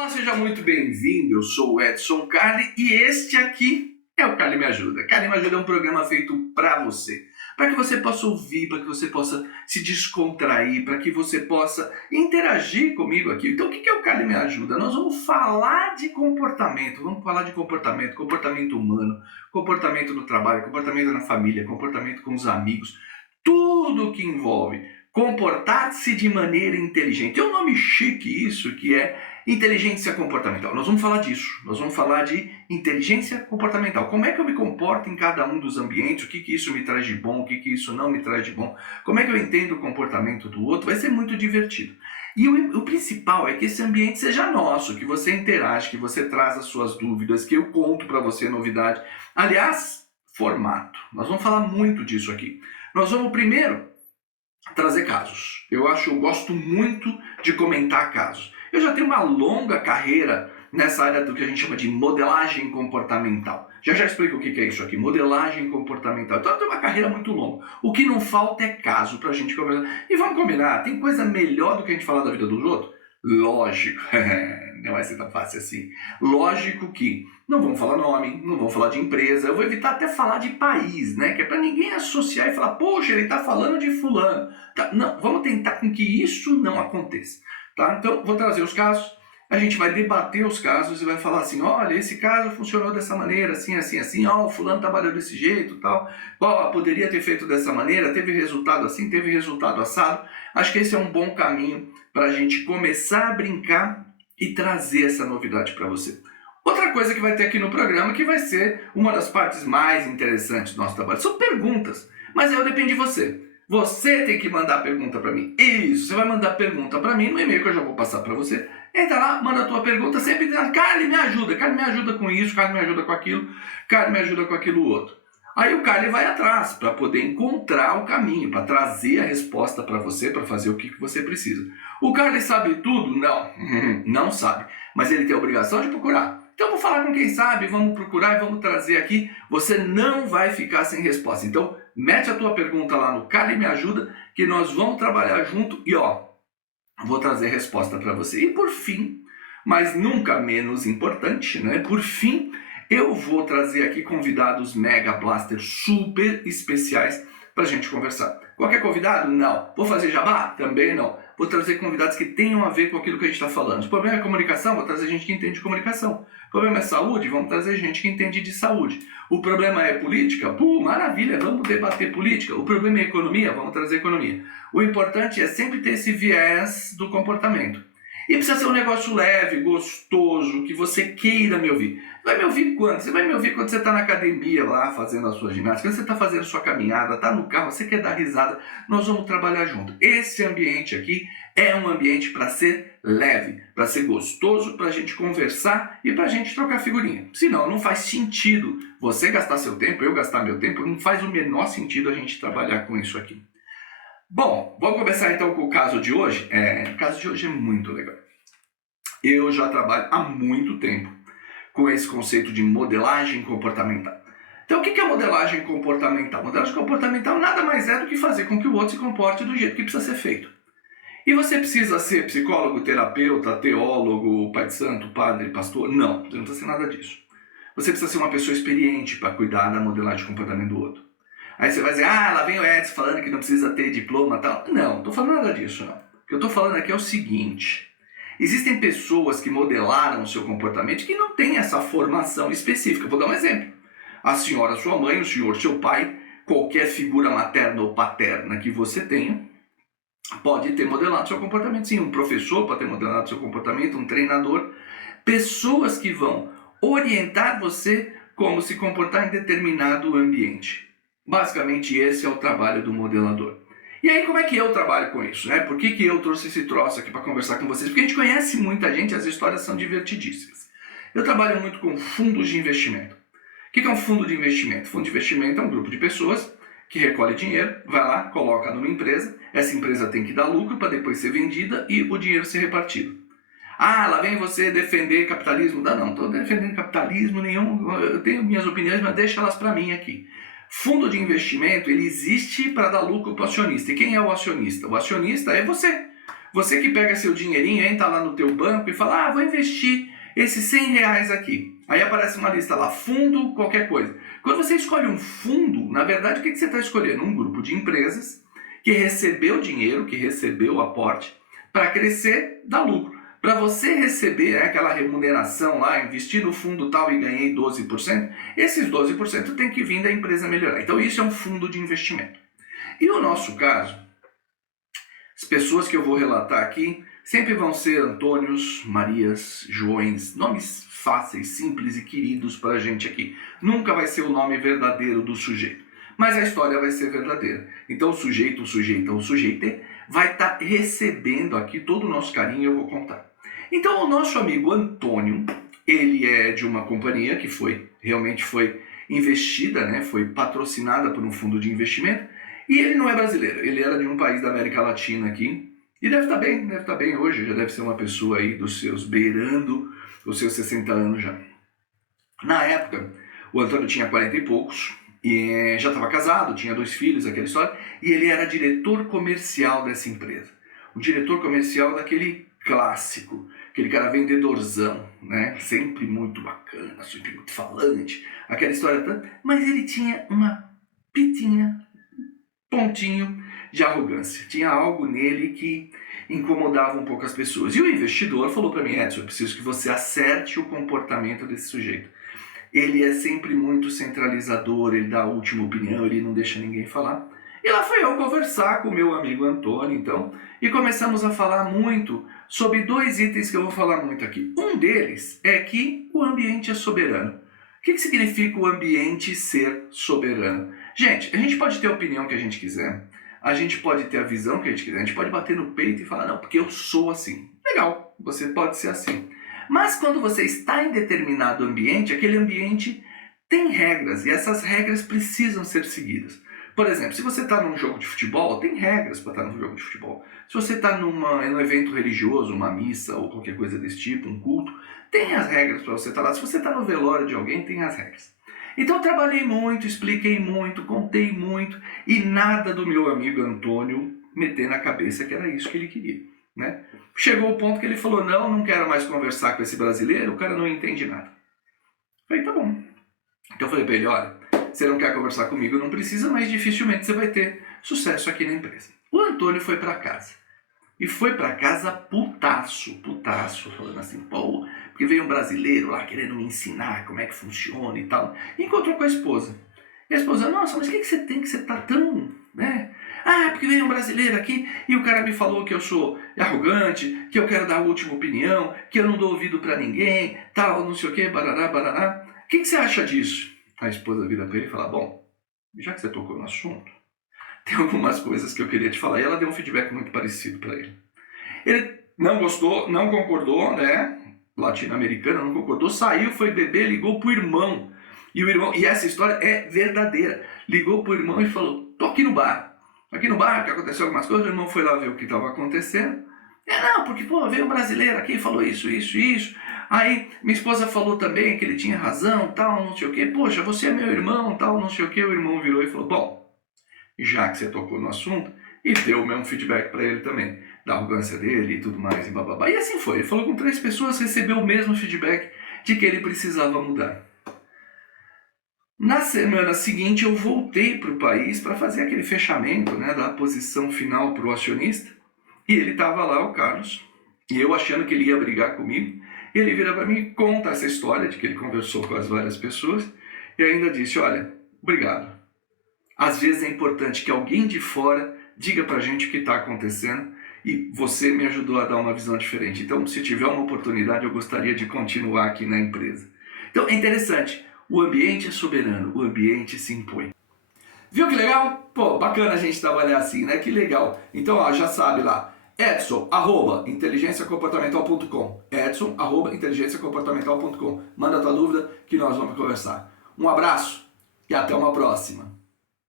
Olá, seja muito bem-vindo. Eu sou o Edson Carli e este aqui é o Carli Me Ajuda. Carli Me Ajuda é um programa feito para você, para que você possa ouvir, para que você possa se descontrair, para que você possa interagir comigo aqui. Então, o que é o Carli Me Ajuda? Nós vamos falar de comportamento, comportamento humano, comportamento no trabalho, comportamento na família, comportamento com os amigos, tudo que envolve comportar-se de maneira inteligente. É um nome chique isso, que é inteligência comportamental. Nós vamos falar disso. Nós vamos falar de inteligência comportamental. Como é que eu me comporto em cada um dos ambientes? O que isso me traz de bom? O que isso não me traz de bom? Como é que eu entendo o comportamento do outro? Vai ser muito divertido. E o principal é que esse ambiente seja nosso, que você interage, que você traz as suas dúvidas, que eu conto para você novidade. Aliás, formato. Nós vamos falar muito disso aqui. Nós vamos primeiro trazer casos. Eu gosto muito de comentar casos. Eu já tenho uma longa carreira nessa área do que a gente chama de modelagem comportamental. Já explico o que é isso aqui, modelagem comportamental. Então eu tenho uma carreira muito longa. O que não falta é caso pra gente conversar. E vamos combinar, tem coisa melhor do que a gente falar da vida dos outros? Lógico, não vai ser tão fácil assim. Lógico que não vamos falar nome, não vamos falar de empresa, eu vou evitar até falar de país, né? Que é para ninguém associar e falar, poxa, ele está falando de fulano. Tá, não, vamos tentar com que isso não aconteça. Tá? Então, vou trazer os casos, a gente vai debater os casos e vai falar assim, olha, esse caso funcionou dessa maneira, assim, assim, assim, ó, o fulano trabalhou desse jeito, tal, ó, poderia ter feito dessa maneira, teve resultado assim, teve resultado assado. Acho que esse é um bom caminho para a gente começar a brincar e trazer essa novidade para você. Outra coisa que vai ter aqui no programa, que vai ser uma das partes mais interessantes do nosso trabalho, são perguntas. Mas eu dependo de você. Você tem que mandar pergunta para mim. Isso, você vai mandar pergunta para mim no e-mail que eu já vou passar para você. Entra lá, manda a tua pergunta, sempre dizendo, Carli, me ajuda com isso, Carli, me ajuda com aquilo, Carli, me ajuda com aquilo outro. Aí o Carli vai atrás para poder encontrar o caminho, para trazer a resposta para você, para fazer o que você precisa. O Carli sabe tudo? Não, não sabe. Mas ele tem a obrigação de procurar. Então vou falar com quem sabe, vamos procurar e vamos trazer aqui. Você não vai ficar sem resposta. Então mete a tua pergunta lá no Carli Me Ajuda, que nós vamos trabalhar junto e vou trazer resposta para você. E por fim, mas nunca menos importante, né? Por fim, eu vou trazer aqui convidados Mega Blaster super especiais para a gente conversar. Qualquer convidado? Não. Vou fazer jabá? Também não. Vou trazer convidados que tenham a ver com aquilo que a gente está falando. Se o problema é comunicação, vou trazer gente que entende de comunicação. O problema é saúde, vamos trazer gente que entende de saúde. O problema é política? Maravilha, vamos debater política. O problema é economia? Vamos trazer economia. O importante é sempre ter esse viés do comportamento. E precisa ser um negócio leve, gostoso, que você queira me ouvir. Vai me ouvir quando? Você vai me ouvir quando você está na academia lá, fazendo a sua ginástica, quando você está fazendo a sua caminhada, está no carro, você quer dar risada, nós vamos trabalhar junto. Esse ambiente aqui é um ambiente para ser leve, para ser gostoso, para a gente conversar e para a gente trocar figurinha. Senão, não faz sentido você gastar seu tempo, eu gastar meu tempo, não faz o menor sentido a gente trabalhar com isso aqui. Bom, vamos começar então com o caso de hoje. O caso de hoje é muito legal. Eu já trabalho há muito tempo com esse conceito de modelagem comportamental. Então, o que é modelagem comportamental? Modelagem comportamental nada mais é do que fazer com que o outro se comporte do jeito que precisa ser feito. E você precisa ser psicólogo, terapeuta, teólogo, pai de santo, padre, pastor? Não, você não precisa ser nada disso. Você precisa ser uma pessoa experiente para cuidar da modelagem de comportamento do outro. Aí você vai dizer, lá vem o Edson falando que não precisa ter diploma e tal. Não, não estou falando nada disso, não. O que eu estou falando aqui é o seguinte. Existem pessoas que modelaram o seu comportamento que não têm essa formação específica. Vou dar um exemplo. A senhora, sua mãe, o senhor, seu pai, qualquer figura materna ou paterna que você tenha, pode ter modelado seu comportamento. Sim, um professor pode ter modelado seu comportamento, um treinador. Pessoas que vão orientar você como se comportar em determinado ambiente. Basicamente, esse é o trabalho do modelador. E aí, como é que eu trabalho com isso? Por que eu trouxe esse troço aqui para conversar com vocês? Porque a gente conhece muita gente, as histórias são divertidíssimas. Eu trabalho muito com fundos de investimento. O que é um fundo de investimento? Fundo de investimento é um grupo de pessoas que recolhe dinheiro, vai lá, coloca numa empresa, essa empresa tem que dar lucro para depois ser vendida e o dinheiro ser repartido. Lá vem você defender capitalismo. Não estou defendendo capitalismo nenhum, eu tenho minhas opiniões, mas deixa elas para mim aqui. Fundo de investimento, ele existe para dar lucro para o acionista. E quem é o acionista? O acionista é você. Você que pega seu dinheirinho, entra lá no teu banco e fala, vou investir esses 100 reais aqui. Aí aparece uma lista lá, fundo, qualquer coisa. Quando você escolhe um fundo, na verdade, o que você está escolhendo? Um grupo de empresas que recebeu dinheiro, que recebeu o aporte, para crescer, dar lucro. Para você receber aquela remuneração lá, investir no fundo tal e ganhei 12%, esses 12% tem que vir da empresa melhorar. Então isso é um fundo de investimento. E o nosso caso, as pessoas que eu vou relatar aqui sempre vão ser Antônios, Marias, Joões, nomes fáceis, simples e queridos para a gente aqui. Nunca vai ser o nome verdadeiro do sujeito, mas a história vai ser verdadeira. Então o sujeito, o sujeita, o sujeite vai estar recebendo aqui todo o nosso carinho e eu vou contar. Então o nosso amigo Antônio, ele é de uma companhia que realmente foi investida, né, foi patrocinada por um fundo de investimento, e ele não é brasileiro, ele era de um país da América Latina aqui, e deve estar bem hoje, já deve ser uma pessoa aí dos seus, beirando os seus 60 anos já. Na época, o Antônio tinha 40 e poucos, e já estava casado, tinha 2 filhos, aquela história, e ele era diretor comercial dessa empresa. O diretor comercial daquele clássico, aquele cara vendedorzão, né? Sempre muito bacana, sempre muito falante, aquela história toda, mas ele tinha uma pontinho de arrogância. Tinha algo nele que incomodava um pouco as pessoas. E o investidor falou para mim, Edson, eu preciso que você acerte o comportamento desse sujeito. Ele é sempre muito centralizador, ele dá a última opinião, ele não deixa ninguém falar. E lá fui eu conversar com o meu amigo Antônio, então, e começamos a falar muito sobre 2 itens que eu vou falar muito aqui. Um deles é que o ambiente é soberano. O que significa o ambiente ser soberano? Gente, a gente pode ter a opinião que a gente quiser, a gente pode ter a visão que a gente quiser, a gente pode bater no peito e falar, não, porque eu sou assim. Legal, você pode ser assim. Mas quando você está em determinado ambiente, aquele ambiente tem regras e essas regras precisam ser seguidas. Por exemplo, se você está num jogo de futebol, tem regras para estar num jogo de futebol. Se você está num evento religioso, uma missa ou qualquer coisa desse tipo, um culto, tem as regras para você estar lá. Se você está no velório de alguém, tem as regras. Então eu trabalhei muito, expliquei muito, contei muito e nada do meu amigo Antônio meter na cabeça que era isso que ele queria, né? Chegou o ponto que ele falou, não quero mais conversar com esse brasileiro, o cara não entende nada. Eu falei, tá bom. Então eu falei para ele, olha, você não quer conversar comigo, não precisa, mas dificilmente você vai ter sucesso aqui na empresa. O Antônio foi para casa. E foi para casa putaço, falando assim, pô, porque veio um brasileiro lá querendo me ensinar como é que funciona e tal. E encontrou com a esposa. E a esposa, nossa, mas o que você tem que você tá tão, né? Porque veio um brasileiro aqui e o cara me falou que eu sou arrogante, que eu quero dar a última opinião, que eu não dou ouvido para ninguém, tal, não sei o que, barará, barará. O que você acha disso? A esposa vira para ele e fala, bom, já que você tocou no assunto, tem algumas coisas que eu queria te falar. E ela deu um feedback muito parecido para ele. Ele não gostou, não concordou, né? Latino-americano, não concordou, saiu, foi beber, ligou pro irmão. E essa história é verdadeira. Ligou pro irmão e falou, tô aqui no bar. Aqui no bar, que aconteceu algumas coisas, o irmão foi lá ver o que estava acontecendo. Não, porque, veio um brasileiro aqui e falou isso. Aí, minha esposa falou também que ele tinha razão, tal, não sei o quê. Poxa, você é meu irmão, tal, não sei o quê. O irmão virou e falou, bom, já que você tocou no assunto, e deu o mesmo feedback para ele também, da arrogância dele e tudo mais, e bababá. E assim foi, ele falou com 3 pessoas, recebeu o mesmo feedback de que ele precisava mudar. Na semana seguinte eu voltei para o país para fazer aquele fechamento, né, da posição final para o acionista, e ele estava lá, o Carlos, e eu achando que ele ia brigar comigo, e ele vira para mim e conta essa história de que ele conversou com as várias pessoas, e ainda disse, olha, obrigado. Às vezes é importante que alguém de fora diga pra gente o que está acontecendo e você me ajudou a dar uma visão diferente. Então, se tiver uma oportunidade, eu gostaria de continuar aqui na empresa. Então, é interessante. O ambiente é soberano, o ambiente se impõe. Viu que legal? Bacana a gente trabalhar assim, né? Que legal. Então, já sabe lá, edson@inteligenciacomportamental.com edson@inteligenciacomportamental.com. Manda tua dúvida que nós vamos conversar. Um abraço e até uma próxima.